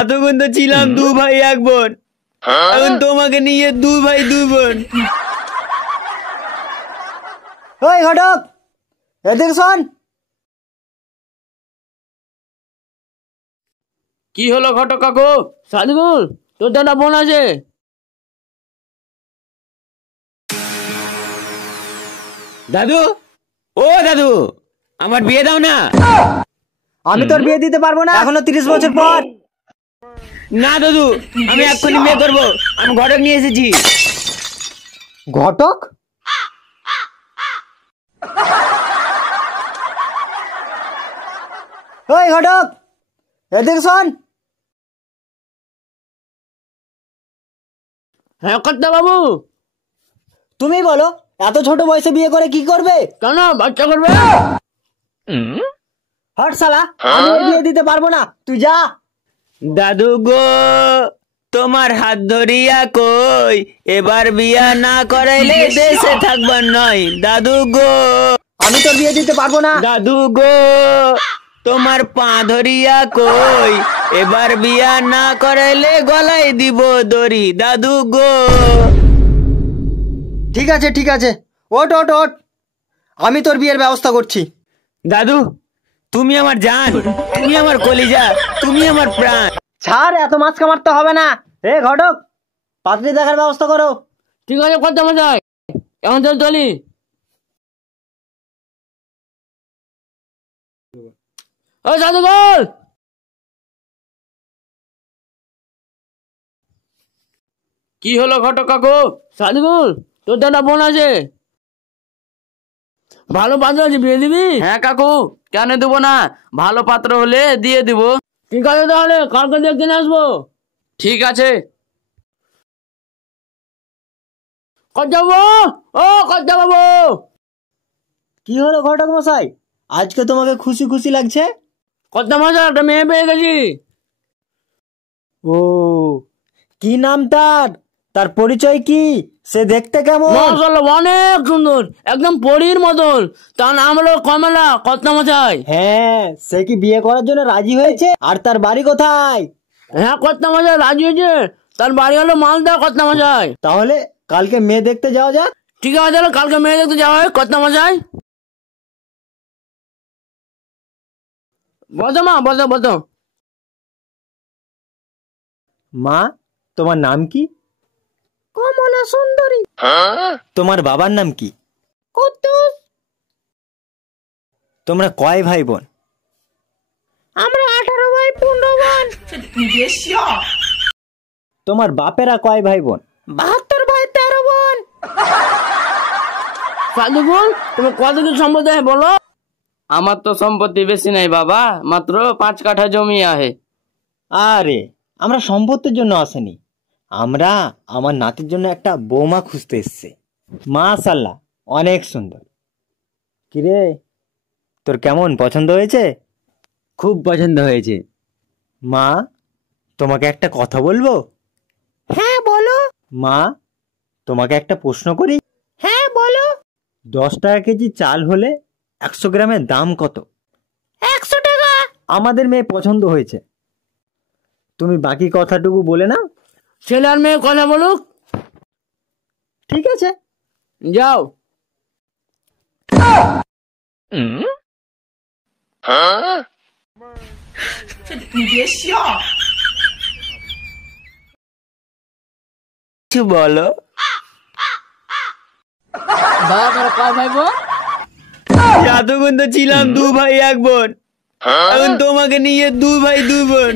এতক্ষণ তো ছিলাম দু ভাই এক বোন, এখন তোমাকে নিয়ে দু ভাই দু বোন। ওই ঘটক, এদিকে শোন। কি হলো ঘটক কাকু? সাদিকুল, তোর দাদা বোন আছে? দাদু, ও দাদু, আমার বিয়ে দাও না। আমি তোর বিয়ে দিতে পারবো না, এখনো 30 বছর পর। না দাদু, আমি এক্ষুনি বিয়ে করবো। আমি ঘটক নিয়ে এসেছি। ঘটক? ওই ঘটক, এদিকে শোন। হ্যাঁ কর্তা বাবু। তুমি বলো, এত ছোট বয়সে বিয়ে করে কি করবে? কেন বাচ্চা করবে? হট শালা, আমি এই বিয়ে দিতে পারবো না, তুই যা। দাদু গো, তোমার হাত ধরিয়া কই, এবার বিয়া না করাইলে দেশে থাকবার নয়। দাদু গো, আমি তোর বিয়ে দিতে পারবো না। দাদু গো, তোমার পা ধরিয়া কই, এবার বিয়া না করাইলে গলায় দিব দড়ি। দাদু গো। ঠিক আছে ঠিক আছে, ওট ওট ওট, আমি তোর বিয়ের ব্যবস্থা করছি। দাদু, তুমি আমার জান, তুমি আমার কলিজা, তুমি আমার প্রাণ। ছাড়, এত মাছ মারতে হবে না। এ ঘটক, পাত্রী দেখার ব্যবস্থা করো। ঠিক আছে কর্তা মশাই, এখন চল চলি। ও সাদিকুল, কি হলো ঘটক কাকু? সাদিকুল, তোর দাদা বোন আছে? ভালো পাত্র আছে, বিয়ে দিবি? হ্যাঁ কাকু, কেন দেবো না, ভালো পাত্র হলে দিয়ে দিব। ঠিক আছে তাহলে কালকে দেখতে নিয়ে আসবো। ঠিক আছে। কর্তা বাবু, ও কর্তা বাবু। কি হলো ঘটক মশাই, আজকে তোমাকে খুশি খুশি লাগছে? কর্তা মশাই, একটা মেয়ে পেয়ে গেছি। ও, কি নাম তার? তার পরিচয় কি? সে দেখতে কেমন? মাশাআল্লাহ, অনেক সুন্দর, একদম পরীর মতন। তার নাম হলো কমলা। কর্তা মশাই, হ্যাঁ, সে কি বিয়ে করার জন্য রাজি হয়েছে? আর তার বাড়ি কোথায়? হ্যাঁ কর্তা মশাই, রাজি হয়েছে। তার বাড়ি হলো মালদা। কর্তা মশাই, তাহলে কালকে মেয়ে দেখতে যাওয়া যাক। ঠিক আছে তাহলে কালকে মেয়ে দেখতে যাওয়া হয়। কর্তা মশাই, বসো মা, বসো বসো। মা, তোমার নাম কি? কমলা সুন্দরী। তোমার বাবার নাম কি? কুদ্দুস। তোমরা কয় ভাই বোন? আমরা 18 ভাই 15 বোন। তোমার বাপেরা কয় ভাই বোন? 72 ভাই 13 বোন। সাদিকুল, তুমি কত কি সম্পত্তি আছে বলো? আমার তো সম্পত্তি বেশি নাই বাবা, মাত্র 5 কাঠা জমি আছে। আরে, আমরা সম্পত্তির জন্য আসেনি, আমরা আমার নাতির জন্য একটা বৌমা খুঁজতে এসেছি। মাশাআল্লাহ, অনেক সুন্দর। কিরে, তোর কেমন পছন্দ হয়েছে? খুব পছন্দ হয়েছে। মা, তোমাকে একটা কথা বলবো? হ্যাঁ বলো। মা, তোমাকে একটা প্রশ্ন করি? হ্যাঁ বলো। 10 টাকা কেজি চাল হলে 100 গ্রামের দাম কত? 100 টাকা। আমাদের মেয়ে পছন্দ হয়েছে, তুমি বাকি কথাটুকু বলে নাও। ছেলে আর মেয়ে কথা বলুক। ঠিক আছে, যাও। কিছু বলো। বাবা তোরা কয় ভাই বোন? এতক্ষণ তো ছিলাম দু ভাই এক বোন, এখন তোমাকে নিয়ে দু ভাই দু বোন।